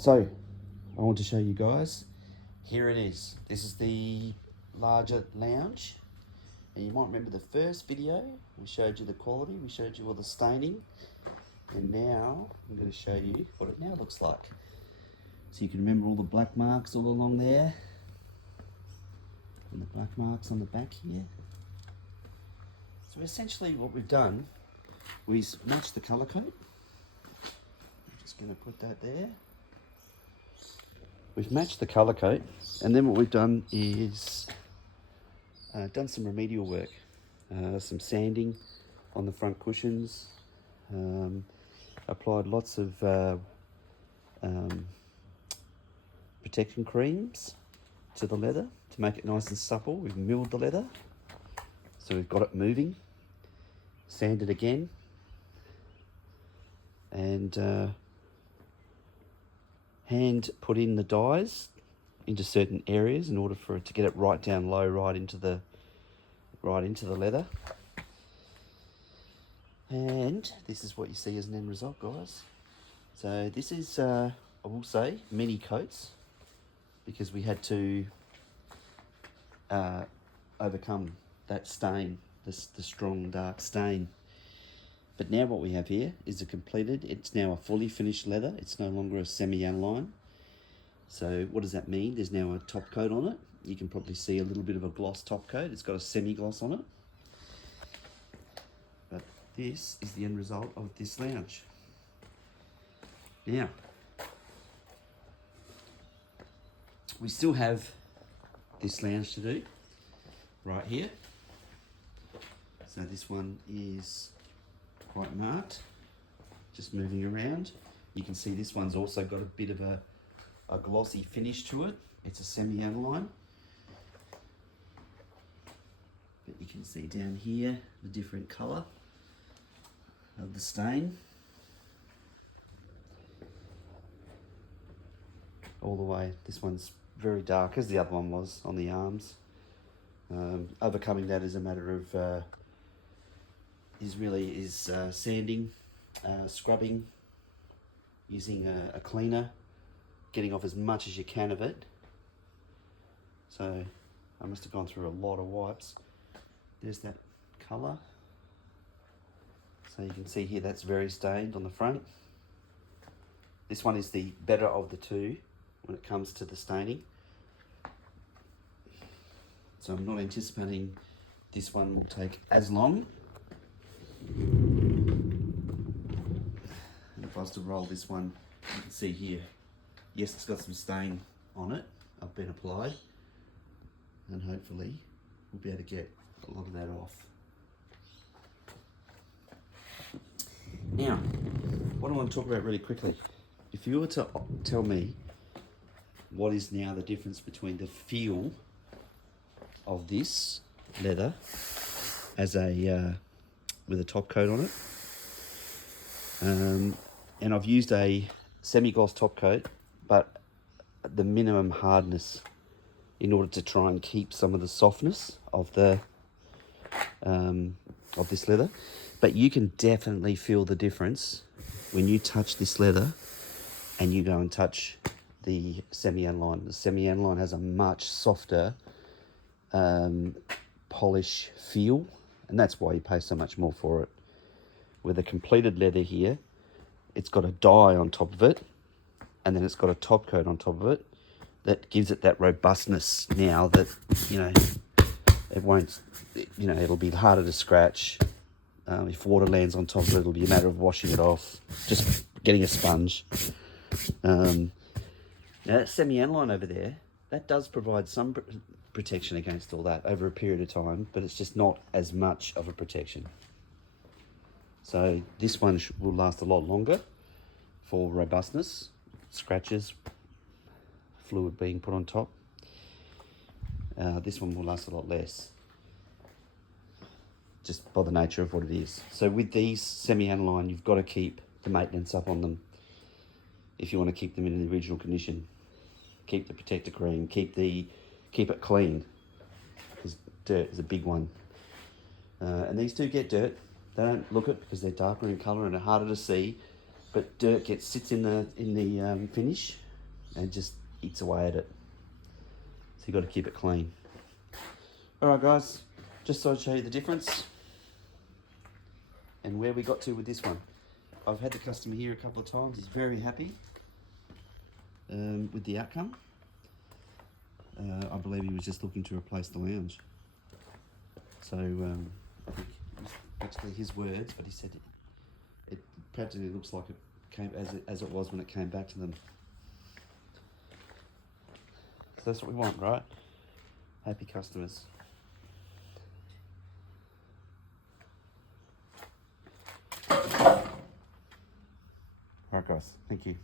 So, I want to show you guys. Here it is. This is the larger lounge. And you might remember the first video. We showed you the quality. We showed you all the staining. And now I'm going to show you what it now looks like. So you can remember all the black marks all along there. And the black marks on the back here. So essentially what we've done, we've matched the colour code. I'm just going to put that there. We've matched the colour coat, and then what we've done is done some remedial work, some sanding on the front cushions, applied lots of protection creams to the leather to make it nice and supple. We've milled the leather, so we've got it moving, sanded again, and hand put in the dyes into certain areas in order for it to get it right down low, right into the leather. And this is what you see as an end result, guys. So this is, I will say, many coats, because we had to overcome that stain, the strong dark stain. But now what we have here is it's now a fully finished leather. It's no longer a semi-analine. So what does that mean? There's now a top coat on it. You can probably see a little bit of a gloss top coat. It's got a semi-gloss on it. But this is the end result of this lounge. Now, we still have this lounge to do right here. So this one is quite marked, just moving around. You can see this one's also got a bit of a glossy finish to it. It's a semi-analine. But you can see down here the different colour of the stain. All the way, this one's very dark, as the other one was on the arms. Overcoming that is a matter of sanding, scrubbing, using a cleaner, getting off as much as you can of it. So I must have gone through a lot of wipes. There's that colour. So you can see here that's very stained on the front. This one is the better of the two when it comes to the staining. So I'm not anticipating this one will take as long. And if I was to roll this one, you can see here, yes, it's got some stain on it, I've been applied, and hopefully we'll be able to get a lot of that off. Now, what I want to talk about really quickly, if you were to tell me what is now the difference between the feel of this leather as with a top coat on it, and I've used a semi-gloss top coat, but the minimum hardness in order to try and keep some of the softness of of this leather. But you can definitely feel the difference when you touch this leather and you go and touch the semi-analine. The semi-analine has a much softer polish feel, and that's why you pay so much more for it. With a completed leather here, it's got a dye on top of it, and then it's got a top coat on top of it that gives it that robustness now that, it won't, it'll be harder to scratch. If water lands on top of it, it'll be a matter of washing it off, just getting a sponge. Now that semi-analine over there, that does provide some protection against all that over a period of time, but it's just not as much of a protection. So this one will last a lot longer for robustness, scratches, fluid being put on top. This one will last a lot less, just by the nature of what it is. So with these semi-analine, you've got to keep the maintenance up on them if you want to keep them in the original condition. Keep the protector cream, keep it clean, because dirt is a big one. And these do get dirt. They don't look it because they're darker in colour and are harder to see, but dirt sits in the finish, and just eats away at it. So you got to keep it clean. All right, guys, just so I show you the difference and where we got to with this one. I've had the customer here a couple of times. He's very happy with the outcome. I believe he was just looking to replace the lounge. So I think actually his words, but he said it practically looks like it came as it was when it came back to them. So that's what we want, right? Happy customers. All right, guys. Thank you.